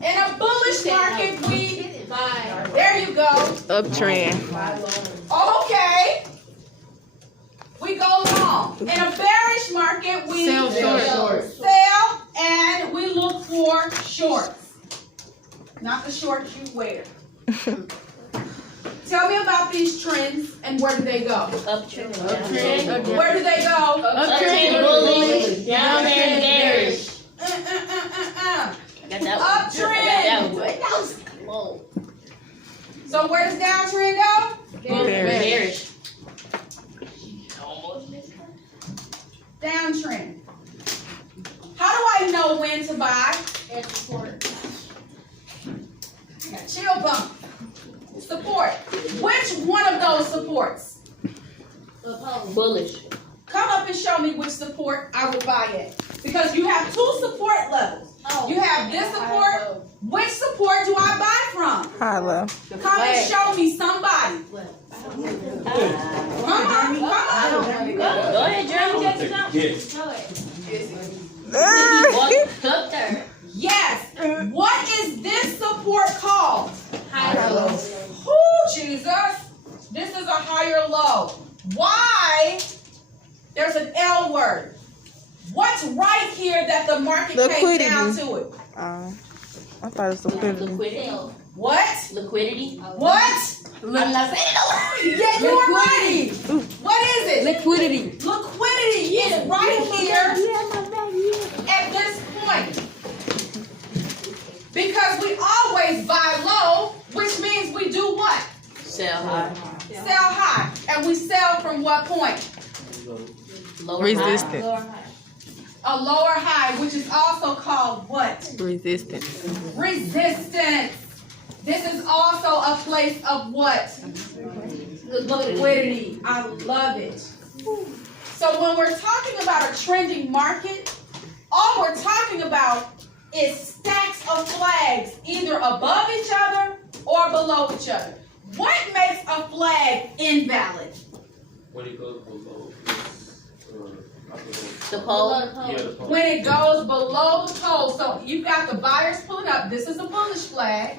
In a bullish market, we buy. There you go. Uptrend. Okay. We go long. In a bearish market, we sell and we look for shorts. Not the shorts you wear. Tell me about these trends and where do they go? Uptrend. Where do they go? Uptrend, bullish, down and bearish. Uptrend. So where does downtrend go? Bearish. Downtrend. How do I know when to buy? At support. Chill bump. Support. Which one of those supports? Bullish. Come up and show me which support I would buy at. Because you have two support levels. You have this support. Which support do I buy from? High low. Come and show me somebody. Come on. Go ahead, Jeremy. Yes. What is this support called? High low. Oh, Jesus. This is a higher low. Why? There's an L word. What's right here that the market came down to it? I thought it was liquidity. What? Liquidity. What? Yeah, you are right. What is it? Liquidity. Liquidity is right here at this point. Because we always buy low, which means we do what? Sell high. Sell high. And we sell from what point? Lower Resistance. high. A lower high, which is also called what? Resistance. Resistance. This is also a place of what? Liquidity. I love it. So when we're talking about a trending market, all we're talking about is stacks of flags either above each other or below each other. What makes a flag invalid? When it goes below The pole. When it goes below the pole. So you've got the buyers pulling up. This is a bullish flag,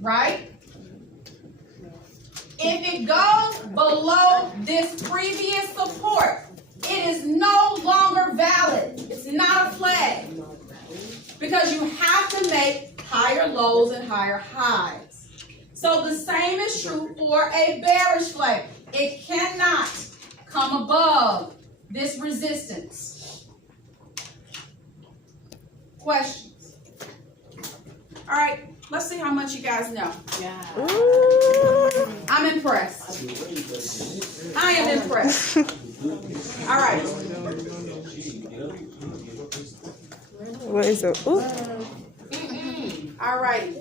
right? If it goes below this previous support, it is no longer valid. It's not a flag. Because you have to make higher lows and higher highs. So the same is true for a bearish flag. It cannot come above this resistance. Questions? All right, let's see how much you guys know. I'm impressed. I am impressed. All right. What is it? Ooh. All right.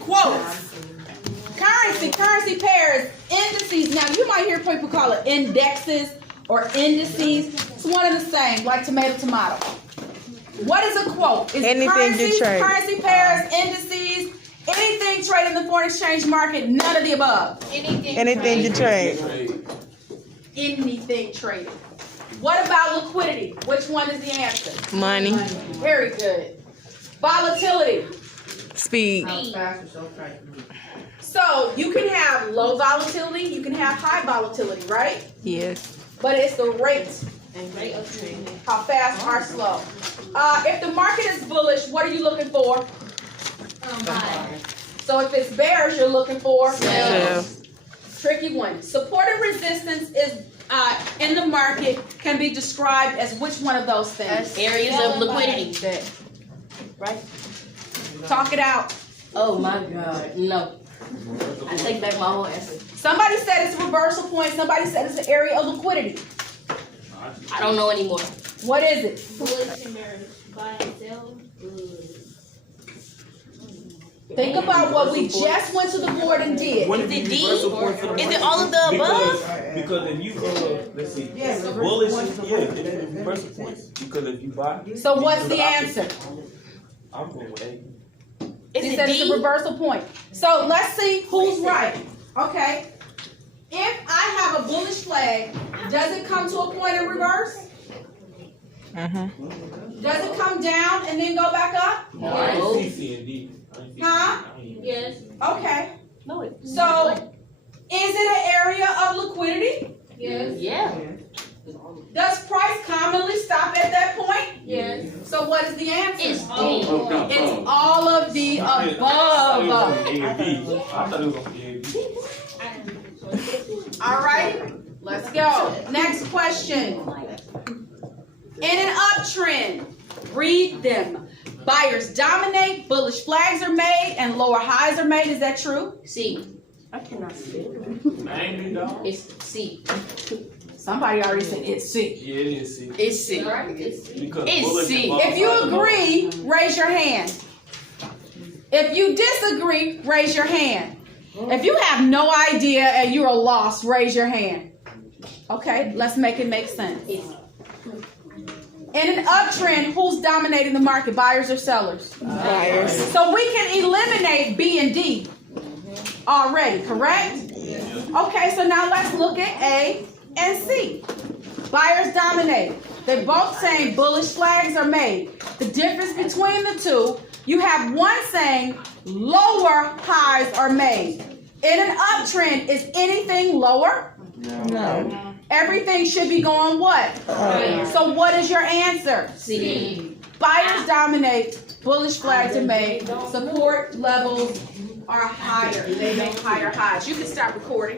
Quotes. Currency pairs, indices. Now, you might hear people call it indexes or indices. It's one and the same, like tomato. What is a quote? Is Anything you trade. Currency pairs, indices, anything traded in the foreign exchange market, none of the above. Anything you trade. Anything traded. What about liquidity? Which one is the answer? Money. Very good. Volatility. Speed. So you can have low volatility, you can have high volatility, right? Yes. But it's the rate. How fast or slow. If the market is bullish, what are you looking for? High. So if it's bearish, you're looking for? Sell. Tricky one. Support and resistance is in the market can be described as which one of those things? Areas of liquidity. Right? Talk it out. Oh my God. No. I take back my whole answer. Somebody said it's a reversal point. Somebody said it's an area of liquidity. I don't know anymore. What is it? Bullish and bearish. Buy and sell. Think about what we just went to the board and did. Is it D? Is it all of the above? Because if you let's see, bullish, it's reversal points. Because if you buy, So what's the answer? I'm going with A. Is He it said it's a D? reversal point. So let's see who's right. Okay. If I have a bullish flag, does it come to a point in reverse? Does it come down and then go back up? I ain't see C and D. Huh? Yes. Okay. No, it. So, is it an area of liquidity? Yes. Yeah. Does price commonly stop at that point? Yes. So what is the answer? It's D. It's all of the I above. thought it was on A and B. All right, let's go. Next question. In an uptrend, read them. Buyers dominate, bullish flags are made, and lower highs are made. Is that true? C. I cannot see it. $90. It's C. Somebody already said it's C. Yeah, it is C. It's C. Because It's bullish C. and If you volatile- agree, raise your hand. If you disagree, raise your hand. If you have no idea and you are lost, raise your hand. Okay, let's make it make sense. In an uptrend, who's dominating the market, buyers or sellers? Buyers. So we can eliminate B and D already, correct? Okay, so now let's look at A and C. Buyers dominate. They're both saying bullish flags are made. The difference between the two, you have one saying lower highs are made. In an uptrend, is anything lower? No. Everything should be going what? So what is your answer? C. Buyers dominate, bullish flags are made, support levels are higher. They make higher highs. You can start recording.